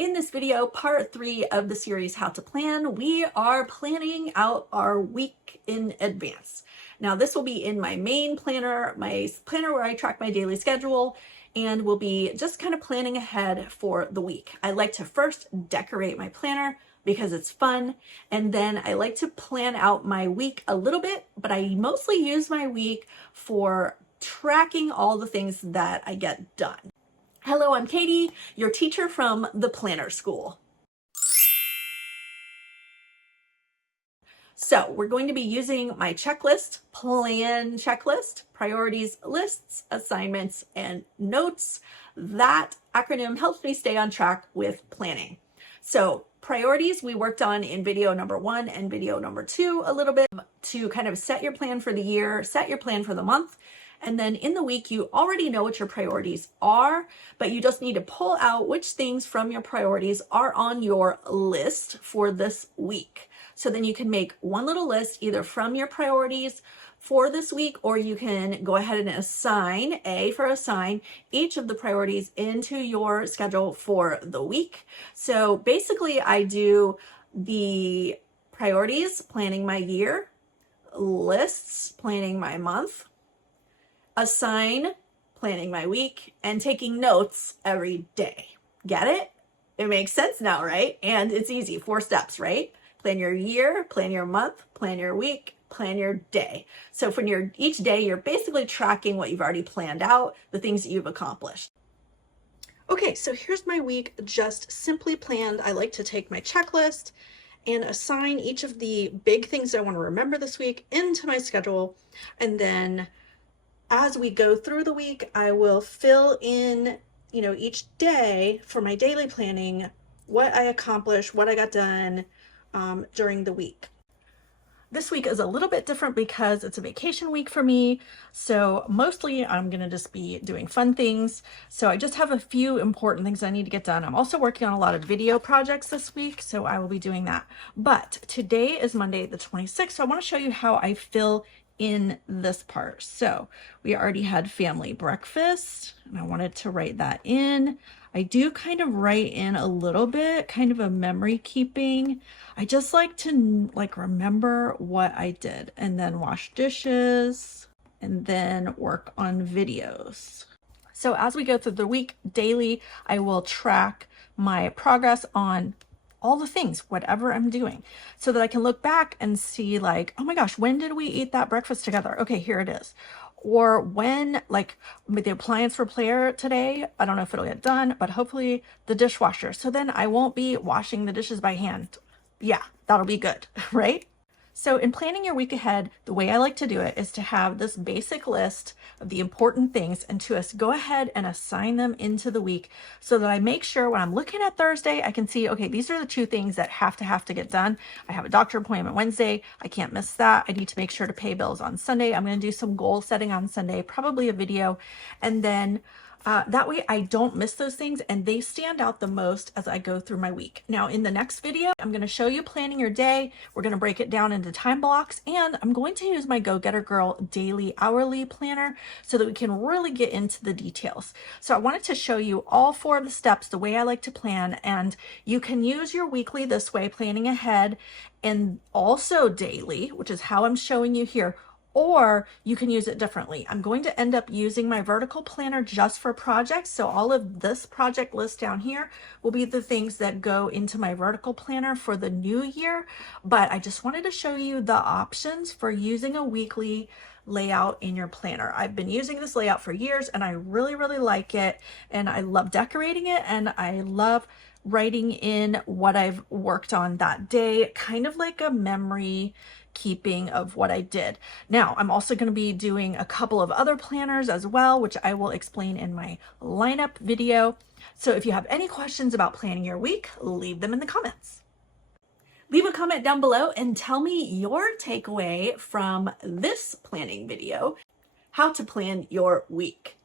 In this video, part 3 of the series How to Plan, we are planning out our week in advance. Now this will be in my main planner, my planner where I track my daily schedule, and we'll be just kind of planning ahead for the week. I like to first decorate my planner because it's fun, and then I like to plan out my week a little bit, but I mostly use my week for tracking all the things that I get done. Hello, I'm Katie, your teacher from the Planner School. So we're going to be using my checklist, plan checklist, priorities lists, assignments, and notes. That acronym helps me stay on track with planning. So priorities we worked on in video number 1 and video number 2 a little bit to kind of set your plan for the year, set your plan for the month. And then in the week, you already know what your priorities are, but you just need to pull out which things from your priorities are on your list for this week. So then you can make one little list either from your priorities for this week, or you can go ahead and assign, assign each of the priorities into your schedule for the week. So basically I do the priorities, planning my year, lists, planning my month, assign, planning my week, and taking notes every day. Get it? It makes sense now, right? And it's easy, 4 steps, right? Plan your year, plan your month, plan your week, plan your day. So for each day, you're basically tracking what you've already planned out, the things that you've accomplished. Okay, so here's my week just simply planned. I like to take my checklist and assign each of the big things I want to remember this week into my schedule. And then as we go through the week, I will fill in, each day for my daily planning, what I accomplished, what I got done during the week. This week is a little bit different because it's a vacation week for me. So mostly I'm going to just be doing fun things. So I just have a few important things I need to get done. I'm also working on a lot of video projects this week, so I will be doing that. But today is Monday the 26th, so I want to show you how I fill in this part. So we already had family breakfast, and I wanted to write that in. I do kind of write in a little bit, kind of a memory keeping. I just like to remember what I did, and then wash dishes, and then work on videos. So as we go through the week daily, I will track my progress on all the things, whatever I'm doing, so that I can look back and see oh my gosh, when did we eat that breakfast together? Okay, here it is. Or when, the appliance repair today, I don't know if it'll get done, but hopefully the dishwasher. So then I won't be washing the dishes by hand. Yeah, that'll be good, right? So in planning your week ahead, the way I like to do it is to have this basic list of the important things and to go ahead and assign them into the week so that I make sure when I'm looking at Thursday, I can see, okay, these are the 2 things that have to get done. I have a doctor appointment Wednesday. I can't miss that. I need to make sure to pay bills on Sunday. I'm going to do some goal setting on Sunday, probably a video. And then that way I don't miss those things and they stand out the most as I go through my week. Now in the next video, I'm going to show you planning your day. We're going to break it down into time blocks, and I'm going to use my Go Getter Girl daily hourly planner so that we can really get into the details. So I wanted to show you all 4 of the steps, the way I like to plan, and you can use your weekly this way, planning ahead, and also daily, which is how I'm showing you here. Or you can use it differently. I'm going to end up using my vertical planner just for projects. So all of this project list down here will be the things that go into my vertical planner for the new year. But I just wanted to show you the options for using a weekly layout in your planner. I've been using this layout for years and I really, really like it. And I love decorating it, and I love writing in what I've worked on that day, kind of like a memory keeping of what I did. Now, I'm also going to be doing a couple of other planners as well, which I will explain in my lineup video. So if you have any questions about planning your week, leave them in the comments. Leave a comment down below and tell me your takeaway from this planning video, how to plan your week.